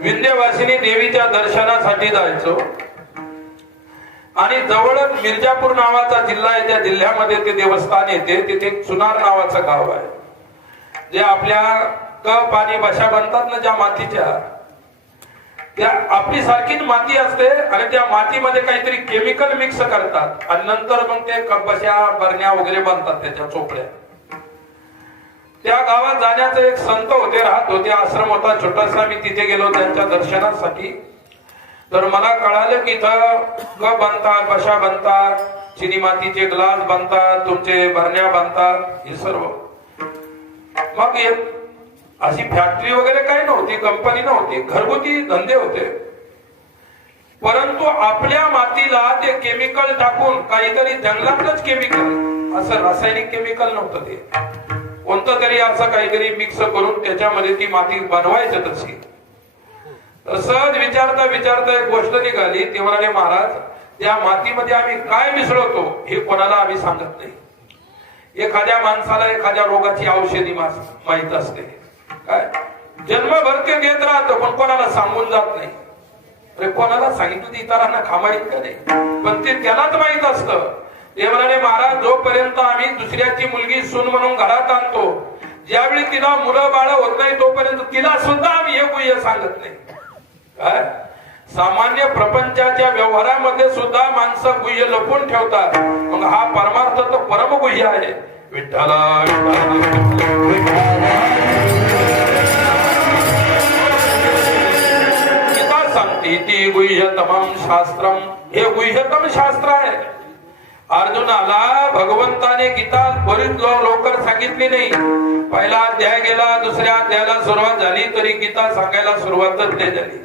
विंध्यवासिनी देवीच्या दर्शनासाठी जायचो आणि जवळच मिर्जापूर नावाचा जिल्हा आहे, त्या जिल्ह्यामध्ये ते देवस्थान येते. तिथे चुनार नावाचं गाव आहे, जे आपल्या कप आणि बशा बनतात ना ज्या मातीच्या, त्या आपली सारखीच माती असते आणि त्या मातीमध्ये काहीतरी केमिकल मिक्स करतात आणि नंतर मग ते कपबशा बरण्या वगैरे बनतात, त्याच्या चोपड्या. त्या गावात जाण्याचे एक संत होते, राहत होते, आश्रम होता छोटासा. मी तिथे गेलो त्यांच्या दर्शनासाठी. तर मला कळालं की इथं कप बनतात, बशा बनतात, चिनी मातीचे ग्लास बनतात, तुमचे बरण्या बनतात, हे सर्व. मग अशी फॅक्टरी वगैरे काही नव्हती, कंपनी नव्हती, घरगुती धंदे होते. परंतु आपल्या मातीला ते केमिकल टाकून, काहीतरी जंगलातच केमिकल, असं रासायनिक केमिकल नव्हतं, ते कोणतं तरी असं काहीतरी मिक्स करून त्याच्यामध्ये ती माती बनवायचं तशी. तर सहज विचारता विचारता एक गोष्ट निघाली. ते म्हणाले, महाराज, त्या मातीमध्ये आम्ही काय मिसळतो हे कोणाला आम्ही सांगत नाही. एखाद्या माणसाला एखाद्या रोगाची औषधी माहित असते, काय जन्मभर ते देत राहतो, पण कोणाला सांगून जात नाही. अरे कोणाला सांगितलं इतरांना खामाईत का नाही, पण ते त्यालाच माहित असतं. ते म्हणाले, महाराज, जोपर्यंत आम्ही दुसऱ्याची मुलगी सून म्हणून घरात आणतो, ज्यावेळी तिला मुलं बाळ होत नाही, तोपर्यंत तिला सुद्धा आम्ही हे गुह्य सांगत नाही. काय सामान्य प्रपंचाच्या व्यवहारामध्ये सुद्धा माणसं गुह्य लपवून ठेवतात. मग हा परमार्थ तर परम गुह्य आहे. विठ्ठला गीता सांगते ती गुह्यतमं शास्त्रम, हे गुह्यतम शास्त्र आहे. अर्जुनाला भगवंताने गीता बरीच लवकर सांगितली नाही. पहिला अध्याय गेला, दुसऱ्या अध्यायाला सुरुवात झाली, तरी गीता सांगायला सुरुवातच नाही झाली.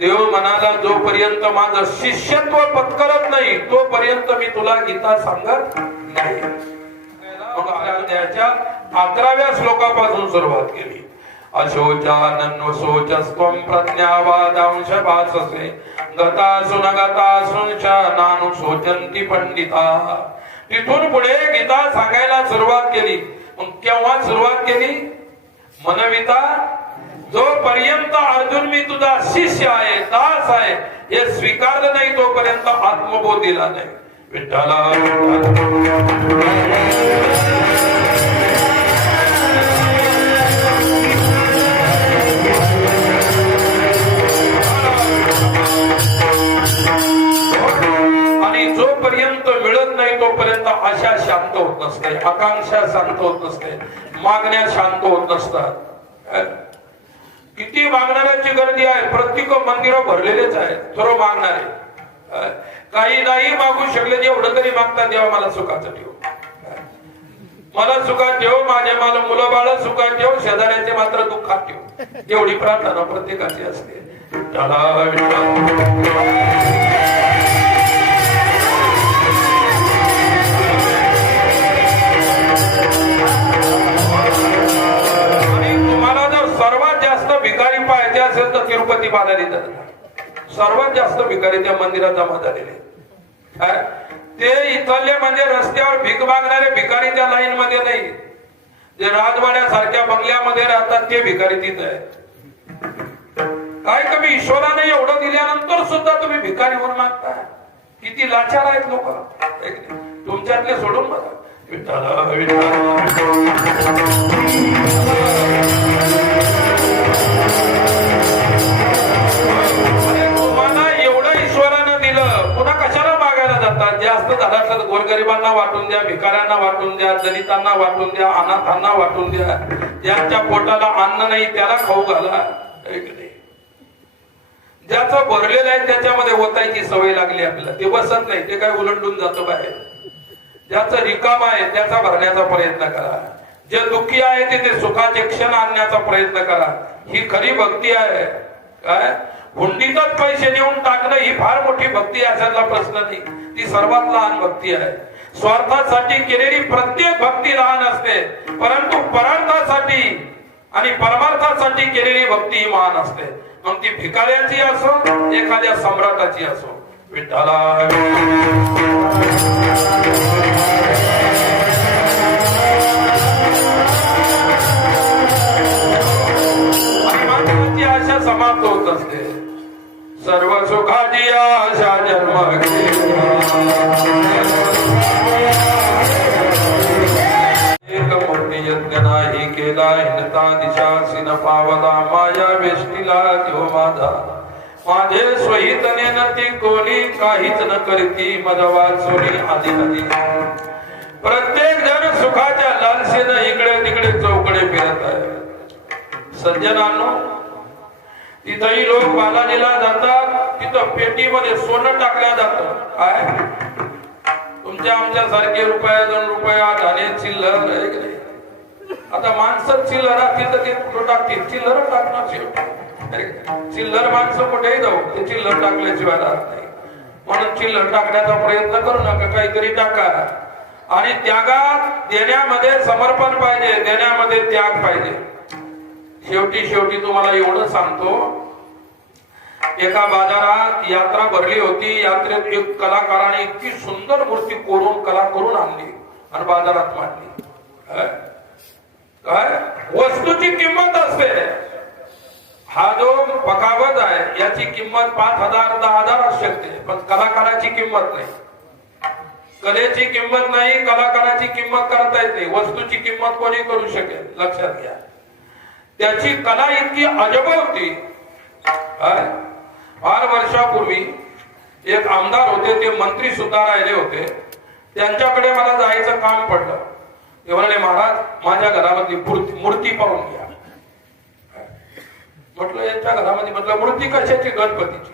देव म्हणाला, जोपर्यंत माझं शिष्यत्व पत्करत नाही तोपर्यंत मी तुला गीता सांगत नाही. मग अध्यायाच्या 11व्या श्लोकापासून सुरुवात केली. अशोचानन्वशोचस्त्वं प्रज्ञावादांश भाससे गतासु न गतासुंच नानु शोचन्ति पंडिता. तिथून पुढे गीता सांगायला सुरुवात केली. मग केव्हा सुरुवात केली? मनविता, जोपर्यंत अर्जुन मी तुझा शिष्य आहे, दास आहे, हे स्वीकारलं नाही तोपर्यंत आत्मबोध दिला नाही. विठ्ठला आणि जोपर्यंत मिळत नाही तोपर्यंत आशा शांत होत नसते, आकांक्षा शांत होत नसते, मागण्या शांत होत नसतात. किती मागणाऱ्यांची गर्दी आहे, प्रत्येक मंदिर भरलेलेच आहे, सर्व मागणारे. काही नाही मागू शकले, एवढं तरी मागतात, देवा मला सुखाचं ठेव, मला सुखात ठेव, माझ्या मला मुलं बाळ सुखात ठेव, शेजाऱ्याचे मात्र दुःखात ठेव. एवढी प्रार्थना प्रत्येकाची असते. सर्वात जास्त भिकारी पाहिजे असेल तर तिरुपती बालाजी जातात. सर्वात जास्त भिकारी त्या मंदिरात जमा झालेले. ते इथले म्हणजे रस्त्यावर भीक मागणारे भिकारी त्या लाईन मध्ये नाही. जे राजवाड्यासारख्या बंगल्यामध्ये राहतात ते भिकारी तिथे आहे. काय कमी ईश्वराने एवढं दिल्यानंतर सुद्धा तुम्ही भिकारी होऊन मागता. किती लाचार आहेत लोक. तुमच्यातले सोडून बघा. विठ्ठला तुम्हाला एवढं ईश्वरानं दिलं, पुन्हा कशाला मागायला जातात? जास्त झालं तर गोरगरिबांना वाटून द्या, भिकाऱ्यांना वाटून द्या, दलितांना वाटून द्या, अनाथांना वाटून द्या. ज्यांच्या पोटाला अन्न नाही त्याला खाऊ घाला. ज्याचं भरलेलं आहे त्याच्यामध्ये ओतायची सवय लागली आपल्याला, ते बसत नाही, ते काय उलटून जातं बाहेर. ज्याचं रिकाम आहे त्याचा भरण्याचा प्रयत्न करा. जे दुःखी आहे ते सुखाचे क्षण आणण्याचा प्रयत्न करा. ही खरी भक्ती आहे. काय हुंडीतच पैसे देऊन टाकणं ही फार मोठी भक्ती असायला प्रश्न नाही. ती सर्वात लहान भक्ती आहे. स्वार्थासाठी केलेली प्रत्येक भक्ती लहान असते, परंतु परार्थासाठी आणि परमार्थासाठी केलेली भक्ती ही महान असते. मग ती भिकाऱ्याची असो, एखाद्या सम्राटाची असो. विठ्ठला सुखाची आशा समाप्त होत असते. सर्व सुखाची आशा जन्म एक मूर्ती यज्ञ नाही केला हिनता दिशा सिन पावला माया वेष्टीला देव माझा माझे स्वहित नेनती कोणी काहीच न करती मदवा सोनी आधी आधी. प्रत्येक जण सुखाच्या लालसेनं इकडे तिकडे चौकडे फिरत आहे. सज्जनांनो, तिथंही लोक बालाजीला जातात, तिथं पेटीमध्ये सोनं टाकल्या जातं. काय तुमच्या आमच्या सारखे रुपया 2 रुपया धाने चिल्लर आहे की नाही? आता माणसं चिल्लर असतील तर ते कुठं टाकतील? चिल्लर टाकणार शेवटी. चिल्लर माणसं कुठेही जाऊ ते चिल्लर टाकल्याशिवाय राहत नाही. म्हणून चिल्लर टाकण्याचा प्रयत्न करू नका, काहीतरी टाका. आणि त्यागात देण्यामध्ये समर्पण पाहिजे, देण्यामध्ये त्याग पाहिजे. शेवटी तुम्हाला एवढं सांगतो, एका बाजारात यात्रा भरली होती. यात्रेत एक कलाकाराने इतकी सुंदर मूर्ती कला करून आणली आणि बाजारात मांडली. काय वस्तूची किंमत असते. हा जो पकावत आहे याची किंमत 5,000 10,000 असू शकते, पण कलाकाराची किंमत नाही. कलेची किंमत नाही, कलाकाराची किंमत करता येत नाही. वस्तूची किंमत कोणी करू शकेल? लक्षात घ्या. त्याची कला इतकी अजब होती. फार वर्षापूर्वी एक आमदार होते, ते मंत्री सुद्धा राहिले होते. त्यांच्याकडे मला जायचं काम पडलं. ते म्हणाले, महाराज माझ्या घरामधली मूर्ती पाहून घ्या. म्हटलं यांच्या घरामध्ये? म्हटलं मूर्ती कशाची? गणपतीची.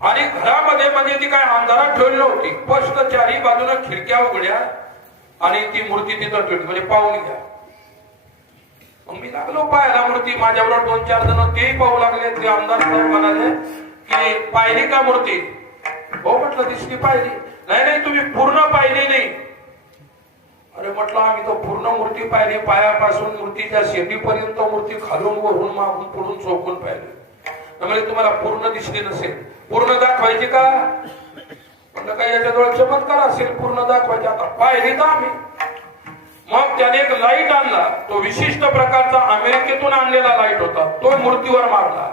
आणि घरामध्ये म्हणजे ती काय अंधारात ठेवली नव्हती, स्पष्ट चारी बाजूला खिडक्या उघड्या आणि ती मूर्ती तिथं ठेवली. म्हणजे पाहून घ्या. मग मी लागलो पाहायला मूर्ती. माझ्याबरोबर 2-4 जण तेही पाहू लागले. ते आमदार साहेब म्हणाले की पाहिली का मूर्ती? हो म्हटलं दिसली. पाहिली? नाही तुम्ही पूर्ण पाहिली नाही. अरे म्हटलं आम्ही तो पूर्ण मूर्ती पाहिली, पायापासून मूर्तीच्या शेंडीपर्यंत मूर्ती खालून वरून मागून पुढून चोखून पाहिली. म्हणजे तुम्हाला पूर्ण दिसली नसेल, पूर्ण दाखवायची का? म्हणलं काय याच्याजवळ चमत्कार असेल पूर्ण दाखवायची. आता पाहिली तर आम्ही. मग त्याने एक लाईट आणला. तो विशिष्ट प्रकारचा अमेरिकेतून आणलेला लाईट होता. तो मूर्तीवर मारला.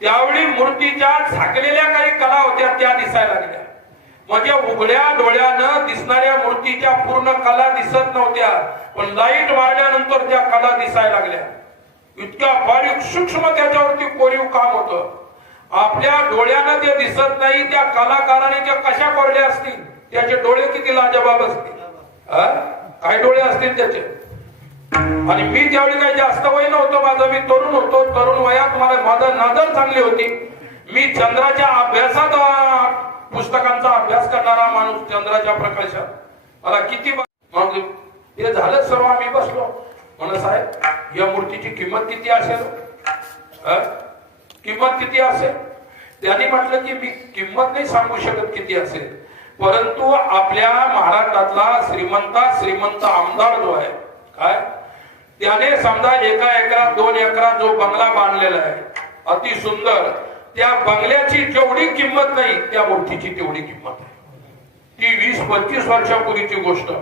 त्यावेळी मूर्तीच्या झाकलेल्या काही कला होत्या त्या दिसायला लागल्या. म्हणजे उघड्या डोळ्यानं दिसणाऱ्या मूर्तीच्या पूर्ण कला दिसत नव्हत्या, पण लाईट मारल्यानंतर त्या कला दिसायला लागल्या. इतक्या बारीक सूक्ष्म त्याच्यावरती कोरीव काम होतं. आपल्या डोळ्यानं ते दिसत नाही, त्या कलाकाराने त्या कशा कोरल्या असतील, त्याचे डोळे किती लाजबाब असतील. काय डोळे असतील त्याचे. आणि मी त्यावेळी काही जास्त वय नव्हतं माझं, मी तरुण होतो. तरुण वयात माझं नजर चांगली होती. मी चंद्राच्या अभ्यासात पुस्तकांचा अभ्यास करणारा माणूस, चंद्राच्या प्रकाशात मला किती. मग हे झालं सर्व. आम्ही बसलो. म्हणलं साहेब या मूर्तीची किंमत किती असेल? किंमत किती असेल? त्यांनी म्हटलं की मी किंमत नाही सांगू शकत किती असेल, परंतु आपल्या महाराष्ट्रातला श्रीमंत आमदार जो आहे, काय त्याने समजा 1 एकरात 2 एकरात जो बंगला बांधलेला आहे अति सुंदर, त्या बंगल्याची जेवढी किंमत नाही त्या मूर्तीची तेवढी किंमत आहे. ती 20-25 वर्षापूर्वीची गोष्ट.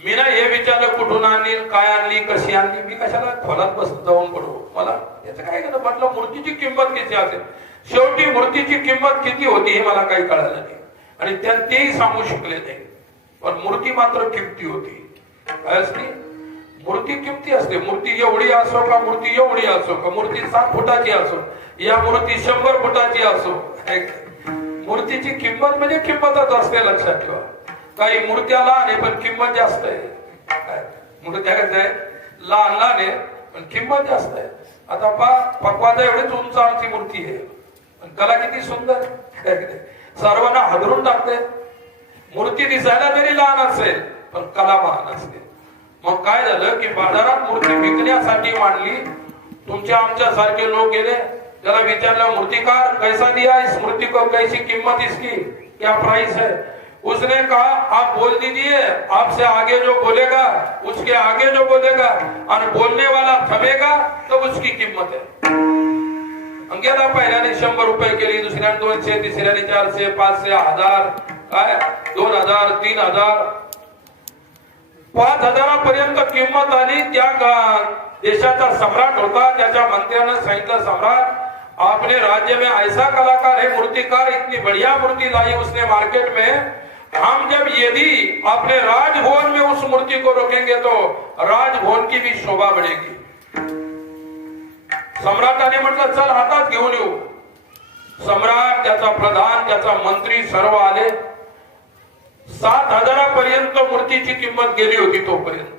मी ना हे विचारलं कुठून आणली, काय आणली, कशी आणली. मी कशाला खोलात बसत जाऊन पडू. मला याचं काय केलं म्हटलं मूर्तीची किंमत किती असेल. शेवटी मूर्तीची किंमत किती होती हे मला काही कळलं नाही आणि तेही सांगू शकले नाही. पण मूर्ती मात्र किमती होती. काय असते मूर्ती? किमती असते. मूर्ती एवढी असो का, मूर्ती एवढी असो का, मूर्ती 7 फुटाची असो या मूर्ती 100 फुटाची असो, मूर्तीची किंमत म्हणजे किंमतच असते. लक्षात ठेवा. काही मूर्त्या लहान आहे पण किंमत जास्त आहे. मूर्त्या कसं आहे लहान आहे पण किंमत जास्त आहे. आता पकवाजा एवढीच उंच आमची मूर्ती आहे, कला किती सुंदर. सर्वांना हादरून टाकते. मूर्ती दिसायला तरी लहान असेल पण कला महान असते. मग काय झालं की बाजारात मूर्ती विकण्यासाठी मांडली. तुमच्या आमच्या सारखे लोक गेले, जरा विचारलं मूर्तिकार कैसा दिया इस मूर्ति को, कैसी कीमत इसकी, क्या प्राइस है? उसने कहा आप बोल दीजिए, आपसे आगे जो बोलेगा उसके आगे जो बोलेगा और बोलने वाला थमेगा तो उसकी किंमत है. गेला पहिल्याने 100 रुपये केली, दुसऱ्याने 200, तिसऱ्याने 400, 500, 1000, काय 2000, 3000, 5000 पर्यंत किंमत आली. देशाचा सम्राट होता, त्याच्या मंत्र्यानं सांगितलं सम्राट आपने राज्य में ऐसा कलाकार है मूर्तिकार, इतनी बढ़िया मूर्ति लाई उसने मार्केट में, हम जब यदि अपने राजभवन में उस मूर्ति को रखेंगे तो राजभवन की भी शोभा बढ़ेगी। सम्राटाने म्हटलं चल हातात घेऊन येऊ। सम्राट, त्याचा प्रधान, त्याचा मंत्री सर्व आले। 7,000 पर्यंत मूर्तीची किंमत गेली होती तोपर्यंत।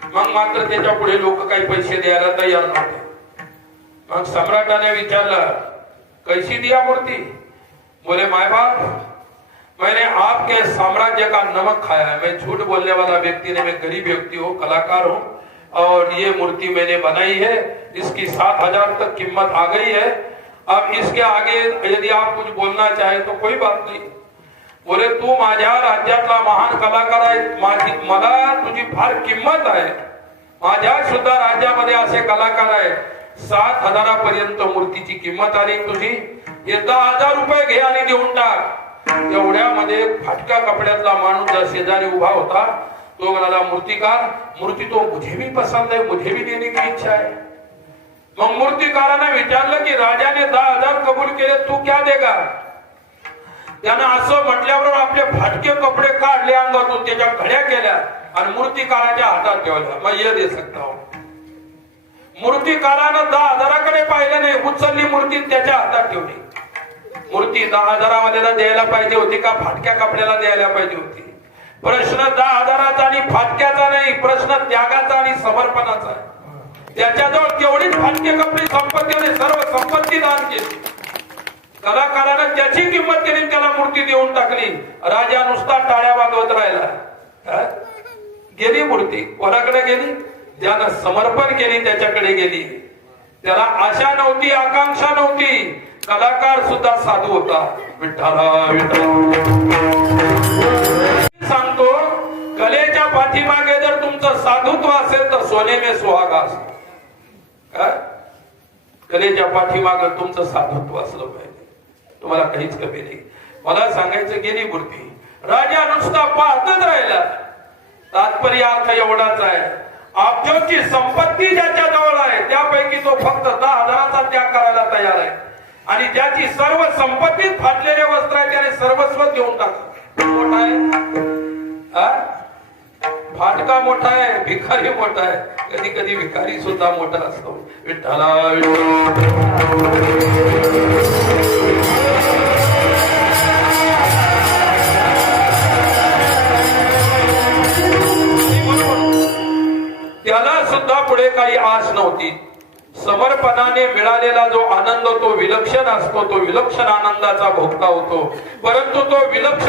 मग मात्र त्याच्या पुढे लोक काही पैसे द्यायला तयार नव्हते। मग सम्राटाने विचारलं कैसी दिया मूर्ति? बोले माय बाप, मैंने आपके साम्राज्य का नमक खाया है, मैं झूठ बोलने वाला व्यक्ति नहीं, मैं गरीब व्यक्ति हूँ, कलाकार हूँ, और ये मूर्ति मैंने बनाई है, इसकी 7,000 तक कीमत आ गई है। अब इसके आगे यदि आप कुछ बोलना चाहे तो कोई बात नहीं। बोले तू माझ्या राज्यातला महान कलाकार आहे, मला तुझी फार किंमत आहे, माझ्या सुद्धा राज्यामध्ये असे कलाकार आहे। 7,000 पर्यंत मूर्तीची किंमत आली तुझी, हे 10,000 रुपये घे आणि देऊन टाक। एवढ्यामध्ये फाटक्या कपड्यातला माणूस जो शेजारी उभा होता तो म्हणाला मूर्तिकार, मूर्ति तो मुझे भी पसंद है, मुझे भी देने की इच्छा है। मग मूर्तिकाराने विचारलं की राजाने 10,000 कबूल केले, तू क्या देगा? त्यानं असं म्हटल्यावर आपले फाटके कपडे काढले अंगातून, त्याच्या घड्या केल्या आणि मूर्तिकाराच्या हातात ठेवल्या। मैं ये दे सकता हूं। मूर्तिकारानं 10,000कडे पाहिलं नाही, उचलली मूर्ती त्याच्या हातात ठेवली। मूर्ती 10,000 वाल्याला द्यायला पाहिजे होती का फाटक्या कपड्याला द्यायला पाहिजे होती? प्रश्न 10,000चा आणि फाटक्याचा नाही, प्रश्न त्यागाचा आणि समर्पणाचा आहे। त्याच्याजवळ तेवढीच फाटके कपडे संपत्तीने सर्व संपत्ती दान केली। कलाकारानं त्याची किंमत केली, त्याला मूर्ती देऊन टाकली। राजा नुसता टाळ्या वाजवत राहिला। गेली मूर्ती, कोणाकडे गेली? ज्यानं समर्पण केली त्याच्याकडे गेली। त्याला आशा नव्हती, आकांक्षा नव्हती। कलाकार सुद्धा साधू होता। विठ्ठला विठ्ठल सांगतो, कलेच्या पाठीमागे जर तुमचं साधुत्व असेल तर सोने में सुहागा असतो। कलेच्या पाठीमागे तुमचं साधुत्व असलं पाहिजे, तुम्हाला काहीच कमी नाही। मला सांगायचं गेली मूर्ती, राजा नुसता पाहतच राहिला। तात्पर्य अर्थ एवढाच आहे, अब्जोची संपत्ती ज्याच्या जवळ आहे त्यापैकी तो फक्त 10,000चा त्याग करायला तयार आहे, आणि ज्याची सर्व संपत्तीत फाटलेले वस्त्र आहे त्याने सर्वस्व देऊन टाकलं। मोठा आहे फाटका, मोठा आहे भिकारी, मोठा आहे। कधी कधी भिकारी सुद्धा मोठा असतो। विठ्ठला त्याला सुद्धा पुढे काही आस नव्हती। समर्पणाने मिळालेला जो आनंद तो विलक्षण असतो, तो विलक्षण आनंदाचा भोगता होतो। परंतु तो विलक्षण